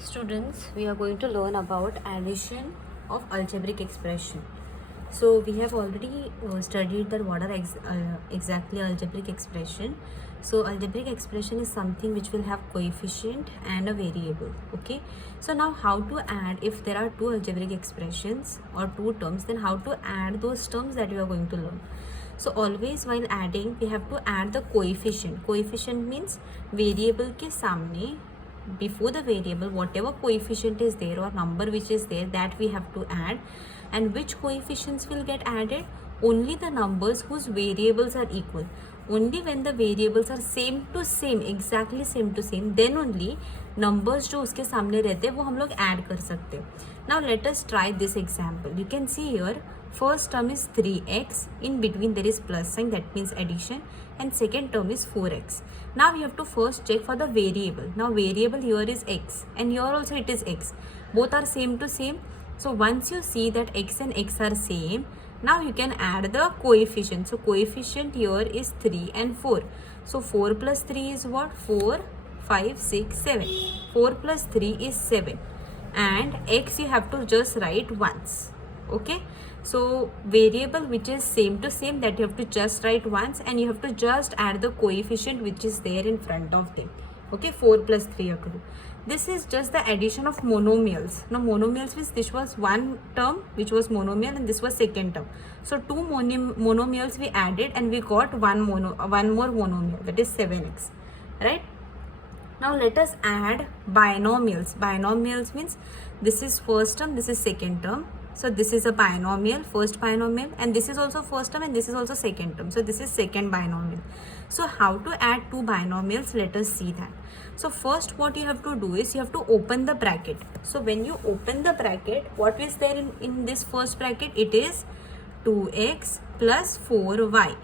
Students, we are going to learn about addition of algebraic expression. So we have already studied that what are exactly algebraic expression. So algebraic expression is something which will have coefficient and a variable. Okay. So now how to add, if there are two algebraic expressions or two terms, then how to add those terms that we are going to learn. So always while adding, we have to add the coefficient. Coefficient means variable के सामने before the variable whatever coefficient is there or number which is there, that we have to add. And which coefficients will get added? Only the numbers whose variables are equal. Only when the variables are same to same, exactly same to same, then only numbers जो उसके सामने रहते हैं वो हम लोग add कर सकते हैं. Now let us try this example. You can see here first term is 3x, in between there is plus sign, that means addition, and second term is 4x. Now you have to first check for the variable. Now variable here is x and here also it is x, both are same to same. So once you see that x and x are same, now you can add the coefficient. So coefficient here is 3 and 4. So 4 plus 3 is what? 4, 5, 6, 7. 4 plus 3 is 7. And x you have to just write once. Okay. So variable which is same to same, that you have to just write once, and you have to just add the coefficient which is there in front of them. Okay. 4 plus 3 करो. This is just the addition of monomials. Now monomials means this was one term which was monomial and this was second term. So two monomials we added and we got one more monomial, that is 7x, right? Now let us add binomials. Binomials means this is first term, this is second term. So this is a binomial, first binomial, and this is also first term and this is also second term. So this is second binomial. So how to add two binomials? Let us see that. So first what you have to do is you have to open the bracket. So when you open the bracket, what is there in this first bracket? It is 2x plus 4y.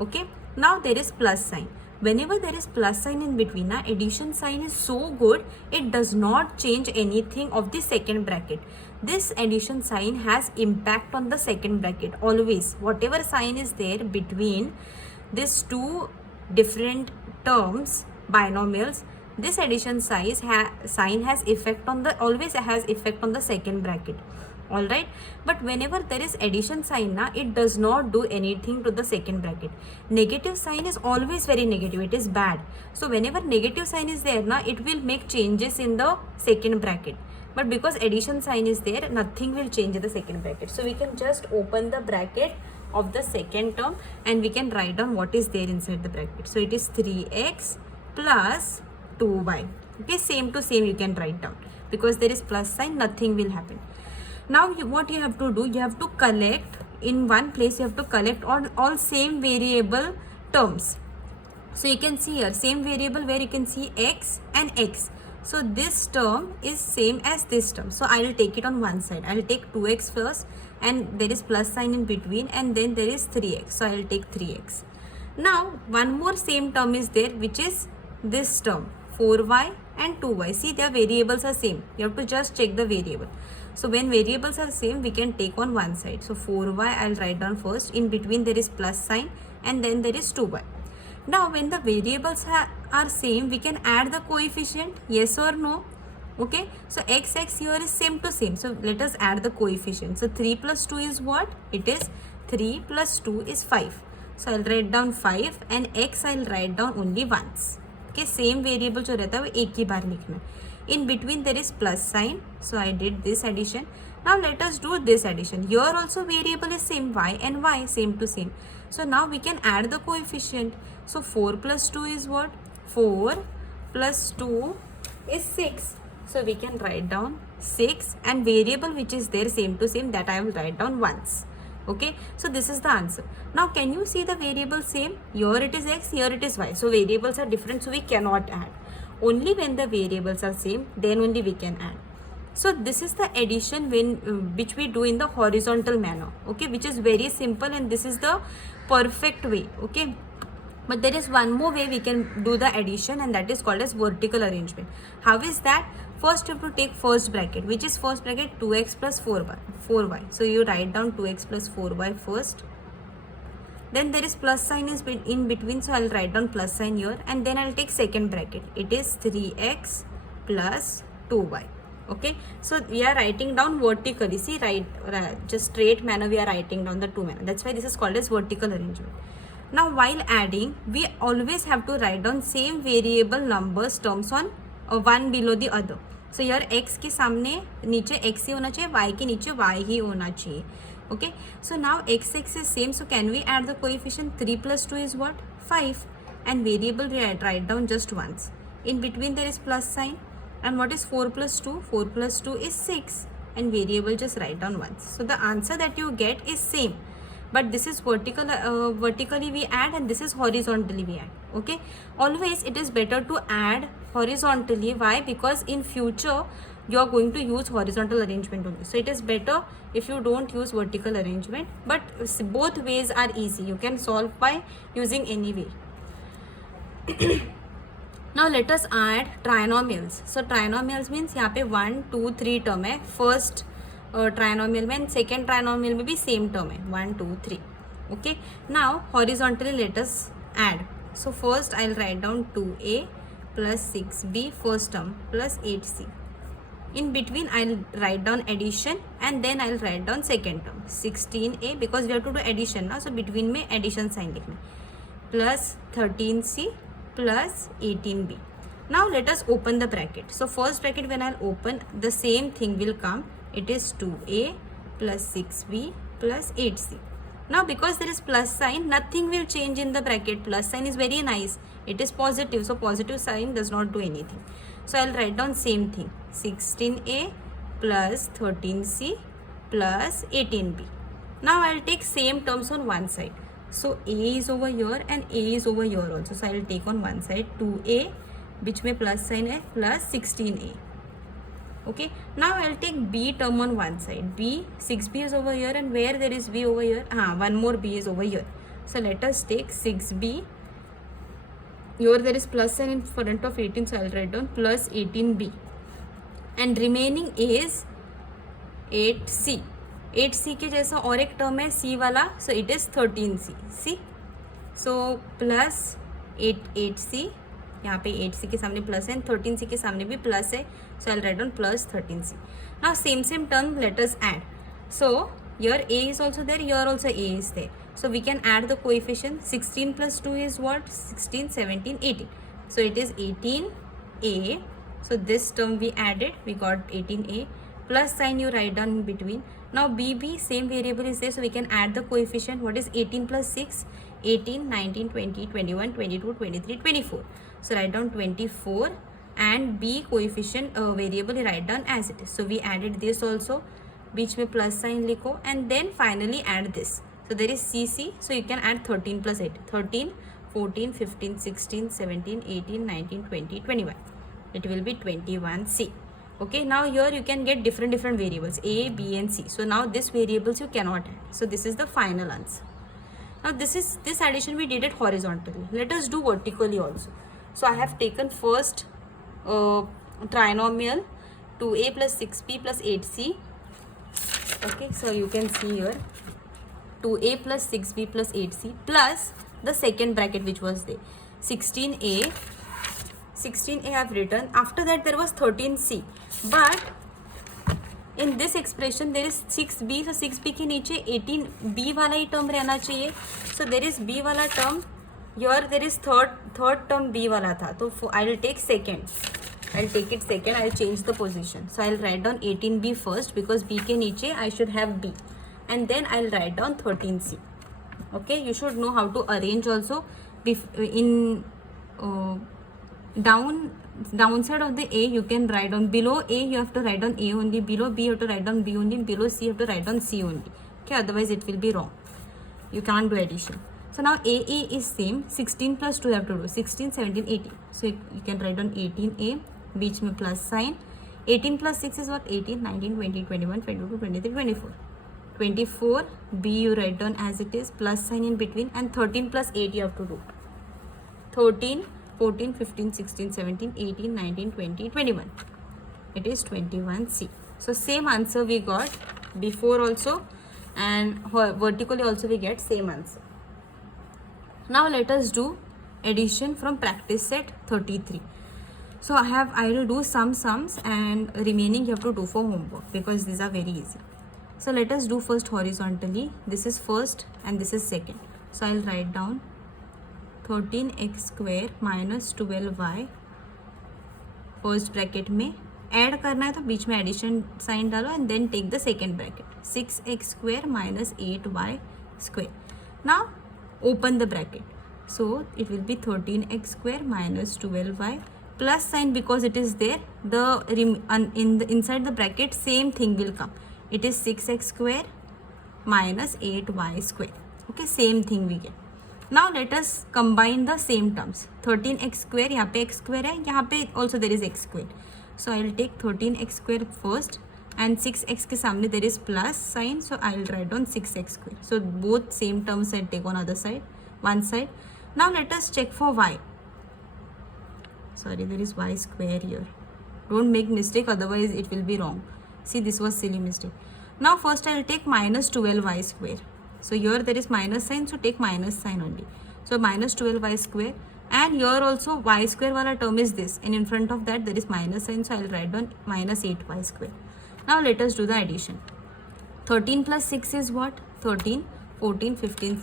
Okay. Now there is plus sign. Whenever there is plus sign in between, addition sign is so good, it does not change anything of the second bracket. This addition sign has impact on the second bracket always. Whatever sign is there between these two different terms, binomials, this addition sign has effect on the, always has effect on the second bracket. All right, but whenever there is addition sign, it does not do anything to the second bracket. Negative sign is always very negative, it is bad. So whenever negative sign is there, it will make changes in the second bracket. But because addition sign is there, nothing will change in the second bracket. So we can just open the bracket of the second term and we can write down what is there inside the bracket. So it is 3x plus 2y. Okay, same to same you can write down, because there is plus sign, nothing will happen. Now what you have to do, you have to collect in one place, you have to collect all same variable terms. So you can see here same variable where you can see x and x. So this term is same as this term. So I will take it on one side. I will take 2x first and there is plus sign in between, and then there is 3x. So I will take 3x. Now one more same term is there, which is this term 4y and 2y. See, their variables are same. You have to just check the variable. So when variables are same, we can take on one side. So 4y I will write down first. In between there is plus sign and then there is 2y. Now when the variables are same, we can add the coefficient, yes or no. Okay, so x here is same to same. So let us add the coefficient. So 3 plus 2 is what? It is 3 plus 2 is 5. So I will write down 5 and x I will write down only once. Okay, same variable जो रहता है वो एक ही बार लिखना. In between there is plus sign. So I did this addition. Now let us do this addition. Here also variable is same, y and y same to same. So now we can add the coefficient. So 4 plus 2 is what? 4 plus 2 is 6. So we can write down 6, and variable which is there same to same, that I will write down once. Okay, so this is the answer. Now can you see the variable same? Here it is x, here it is y. So variables are different, so we cannot add. Only when the variables are same, then only we can add. So this is the addition which we do in the horizontal manner. Okay, which is very simple, and this is the perfect way. Okay, but there is one more way we can do the addition, and that is called as vertical arrangement. How is that? First you have to take first bracket, which is first bracket 2x plus 4y. So you write down 2x plus 4y first. Then there is plus sign is in between, so I will write down plus sign here, and then I will take second bracket. It is 3x plus 2y. Okay, so we are writing down vertically. See, just straight manner we are writing down the two manner. That's why this is called as vertical arrangement. Now while adding, we always have to write down same variable numbers terms on one below the other. So here x के सामने नीचे x ही होना चाहिए, y के नीचे y ही होना चाहिए. Okay, so now x is same, so can we add the coefficient? 3 plus 2 is what? 5, and variable we write down just once. In between there is plus sign. And what is 4 plus 2? 4 plus 2 is 6, and variable just write down once. So the answer that you get is same, but this is vertically we add, and this is horizontally we add. Okay, always it is better to add horizontally. Why? Because in future you are going to use horizontal arrangement only, so it is better if you don't use vertical arrangement. But both ways are easy, you can solve by using any way. Now let us add trinomials. So trinomials means यहाँ पे 1 2 3 term है. First trinomial में, second trinomial में भी same term है 1 2 3. Okay, now horizontally let us add. So first I'll write down 2a plus 6b first term plus 8c. In between I'll write down addition, and then I'll write down second term 16a, because we have to do addition now, so between में addition sign लिखना, plus 13c plus 18b. Now let us open the bracket. So first bracket when I'll open, the same thing will come. It is 2a plus 6b plus 8c. Now because there is plus sign, nothing will change in the bracket. Plus sign is very nice, it is positive, so positive sign does not do anything. So I'll write down same thing, 16a plus 13c plus 18b. Now I'll take same terms on one side. So a is over here and a is over here also. So I will take on one side 2a, which में plus sign है, plus 16a. Okay, now I will take b term on one side. B, 6b is over here, and where there is b over here? One more b is over here. So let us take 6b. Here there is plus sign in front of 18, so I will write down plus 18b. And remaining is 8c. 8c के जैसा और एक term है c वाला, so it is 13c. C, so plus 8c, यहाँ पे 8c के सामने प्लस है, 13c के सामने भी प्लस है, so I'll write down plus 13c. Now same term let us add. So here a is also there, here also a is there, so we can add the coefficient. 16 plus 2 is what? 16, 17, 18. So it is 18a. So this term we added, we got 18a. Plus sign you write down in between. Now bb, same variable is there, so we can add the coefficient. What is 18 plus 6? 18, 19, 20, 21, 22, 23, 24. So write down 24, and b coefficient variable write down as it is. So we added this also, बीच में plus sign लिखो, and then finally add this. So there is cc, so you can add 13 plus 8. 13, 14, 15, 16, 17, 18, 19, 20, 21. It will be 21c. Okay, now here you can get different variables a, b and c. So now this variables you cannot add. So this is the final answer. Now this addition we did it horizontally. Let us do vertically also. So I have taken first trinomial 2a plus 6b plus 8c. Okay, so you can see here 2a plus 6b plus 8c plus the second bracket which was there, 16a I have written. After that there was 13c, but in this expression there is 6b, so 6b के नीचे 18b वाला ही term रहना चाहिए. So there is b वाला term, here there is third term b वाला था, तो I will take second. I'll take it second. I'll change the position. So I'll write down 18b first, because b के नीचे I should have b, and then I'll write down 13c. Okay, you should know how to arrange also. In downside of the a you can write down, below a you have to write down a only, below b you have to write down b only, below c you have to write down c only. Okay, otherwise it will be wrong, you can't do addition. So now a is same, 16 plus 2 you have to do 16, 17, 18. So you can write down 18a, बीच में plus sign. 18 plus 6 is what? 18, 19, 20, 21, 22, 23, 24. 24 b you write down as it is, plus sign in between, and 13 plus 8 you have to do 13, 14, 15, 16, 17, 18, 19, 20, 21. It is 21c. So same answer we got before also, and vertically also we get same answer. Now let us do addition from practice set 33. So I will do some sums and remaining you have to do for homework because these are very easy. So let us do first horizontally. This is first and this is second. So I'll write down 13x square minus 12y first bracket में add करना है तो बीच में addition sign डालो and then take the second bracket 6x square minus 8y square. Now open the bracket so it will be 13x square minus 12y plus sign because it is there inside the bracket same thing will come. It is 6x square minus 8y square. Okay, same thing we get. Now let us combine the same terms. 13x square यहाँ पे x square है, यहाँ पे also there is x square. So I will take 13x square first and 6x के सामने there is plus sign, so I will write down 6x square. So both same terms I take on other side, one side. Now let us check for y. Sorry, there is y square here. Don't make mistake, otherwise it will be wrong. See, this was silly mistake. Now first I will take minus 12y square. So here there is minus sign, so take minus sign only. So minus 12y square, and here also y square wala term is this, and in front of that there is minus sign, so I will write down minus 8y square. Now let us do the addition. 13 plus 6 is what? 13, 14, 15,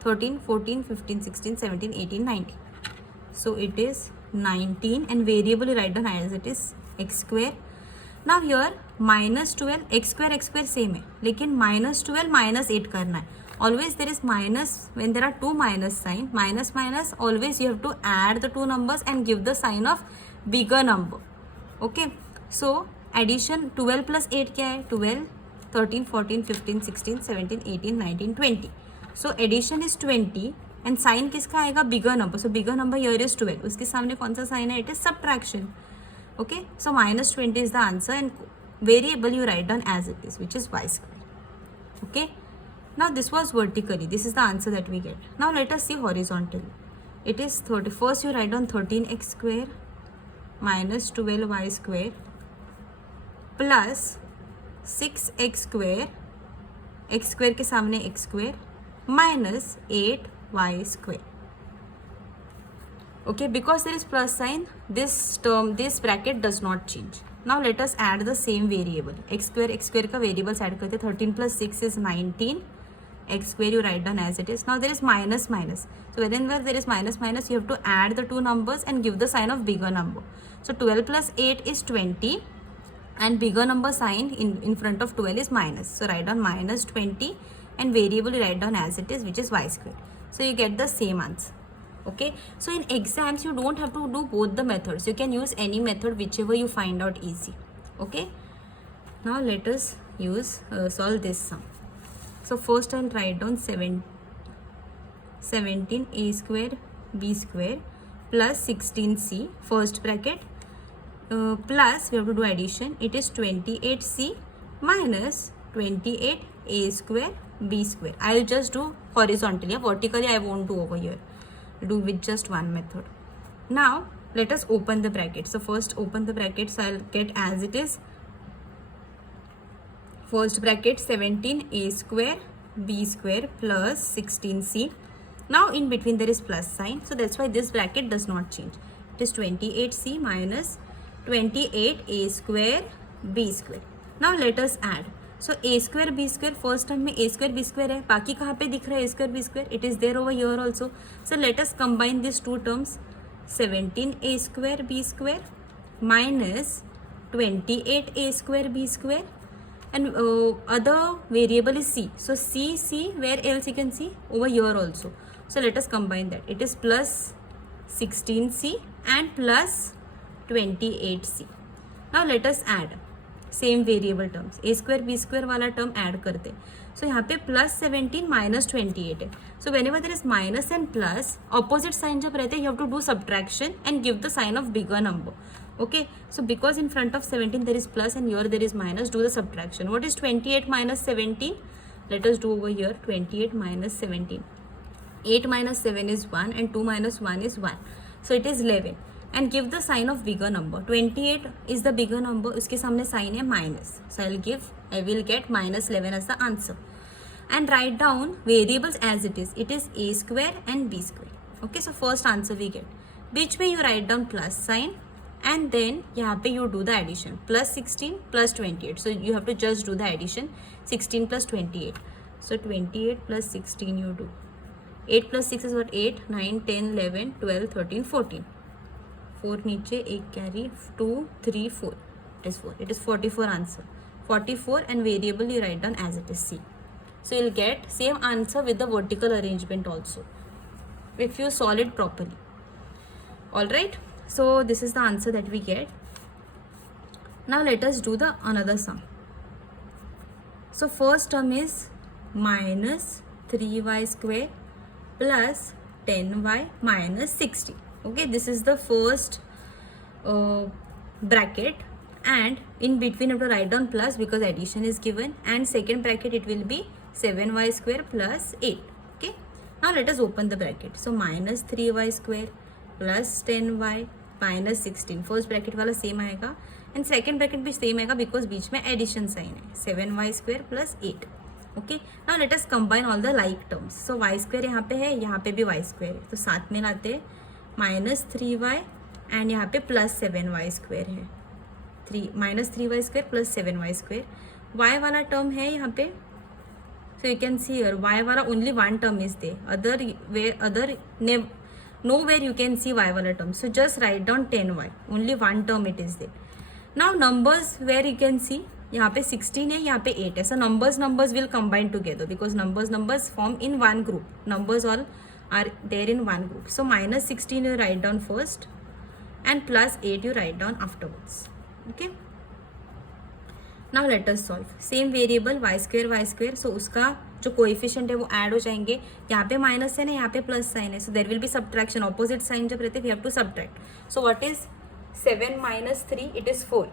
13, 14, 15, 16, 17, 18, 19. So it is 19 and variable you write down as it is x square. Now here minus 12 x square same है, लेकिन minus 12 minus 8 करना है. Always there is minus when there are two minus sign, minus minus always you have to add the two numbers and give the sign of bigger number. Okay, so addition 12 plus 8 क्या है? 12, 13, 14, 15, 16, 17, 18, 19, 20. So addition is 20 and sign किसका आएगा? Bigger number. So bigger number here is 12. उसके सामने कौन सा sign है? It is subtraction. Okay, so minus 20 is the answer and variable you write down as it is which is y square. Okay, now this was vertically. This is the answer that we get. Now let us see horizontally. It is 30. First you write down 13x square minus 12y square plus 6x square, x square के सामने x square minus 8y square. Okay, because there is plus sign, this term, this bracket does not change. Now let us add the same variable. x square का variables add करते. 13 plus 6 is 19. x square you write down as it is. Now there is minus minus. So whenever there is minus minus, you have to add the two numbers and give the sign of bigger number. So 12 plus 8 is 20. And bigger number sign in front of 12 is minus. So write down minus 20 and variable you write down as it is, which is y square. So you get the same answer. Okay, so in exams you don't have to do both the methods. You can use any method whichever you find out easy. Okay, now let us use solve this sum. So first I'll write down 17a square b square plus 16c first bracket plus we have to do addition. It is 28c minus 28a square b square. I'll just do horizontally. Vertically I won't do over here. Do with just one method. Now let us open the bracket. So first open the bracket. So I'll get as it is. First bracket 17a square b square plus 16c. Now in between there is plus sign. So that's why this bracket does not change. It is 28c minus 28a square b square. Now let us add. So a square b square, first term में a square b square है, बाकी कहाँ पे दिख रहा है a square b square? It is there over here also. So let us combine these two terms. 17a square b square minus 28a square b square and other variable is c. So c, where else you can see? Over here also. So let us combine that. It is plus 16c and plus 28c. Now let us add. Same variable terms a square b square वाला term add करते. So यहाँ पे plus 17 minus 28 है. So whenever there is minus and plus opposite sign जब रहते हैं you have to do subtraction and give the sign of bigger number. Okay, so because in front of 17 there is plus and your there is minus, do the subtraction. What is 28 minus 17? Let us do over here 28 minus 17. 8 minus 7 is 1 and 2 minus 1 is 1. So it is 11. And give the sign of bigger number. 28 is the bigger number. उसके सामने sign है minus. So I will get minus 11 as the answer. And write down variables as it is. It is a square and b square. Okay, so first answer we get. बीच में you write down plus sign and then यहाँ पे you do the addition, plus 16 plus 28. So you have to just do the addition, 16 plus 28. So 28 plus 16 you do. 8 plus 6 is what? 8, 9, 10, 11, 12, 13, 14. 4 नीचे, 1 carry, 2, 3, 4. It is 4. It is 44 answer. 44 and variable you write down as it is C. So you'll get same answer with the vertical arrangement also, if you solve it properly. Alright, so this is the answer that we get. Now let us do the another sum. So first term is minus 3y square plus 10y minus 60. Okay, this is the first bracket, and in between you have to write down plus because addition is given, and second bracket it will be 7y square plus 8. Okay, now let us open the bracket. So minus 3y square plus 10y minus 16. First bracket वाला same आएगा and second bracket भी same आएगा because बीच में addition sign है. 7y square plus 8. Okay, now let us combine all the like terms. So y square यहाँ पे है, यहाँ पे भी y स्क्वायर है, तो साथ में लाते हैं माइनस 3y एंड यहाँ पे प्लस 7y स्क्वायर है. Minus 3y square plus 7y square. y वाला टर्म है यहाँ पे, so you can see here y वाला only one term is there. Nowhere you can see y wala term. So just write down 10y. Only one term it is there. Now numbers where you can see यहाँ पे 16 है, यहाँ पे 8 है. So numbers will combine together because numbers form in one group. Numbers all are there in one group. So minus 16 you write down first and plus 8 you write down afterwards. Okay. Now let us solve. Same variable y square. So उसका जो coefficient है वो add हो जाएंगे. यहाँ पे minus है ना, यहाँ पे प्लस साइन है, so there will be subtraction. Opposite sign जब रहते we have to subtract. So what is 7 minus 3? It is 4.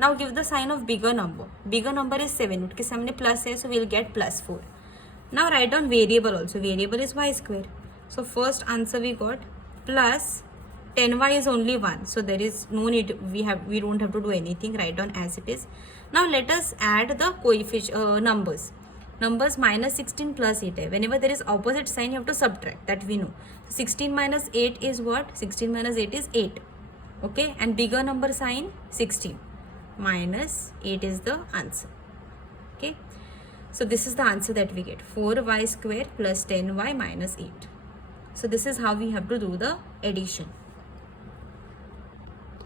Now give the sign of bigger number. Bigger number is 7, उसके सामने प्लस है, so will get plus 4. Now write down variable also. Variable is y square. So first answer we got plus 10y is only 1, so there is no need, we don't have to do anything. Write down as it is. Now let us add the coefficient numbers. Minus 16 plus 8 hai. Whenever there is opposite sign you have to subtract, that we know. 16 minus 8 is what? 16 minus 8 is 8. Okay, and bigger number sign 16 minus 8 is the answer. Okay, so this is the answer that we get, 4y square plus 10y minus 8. So this is how we have to do the addition.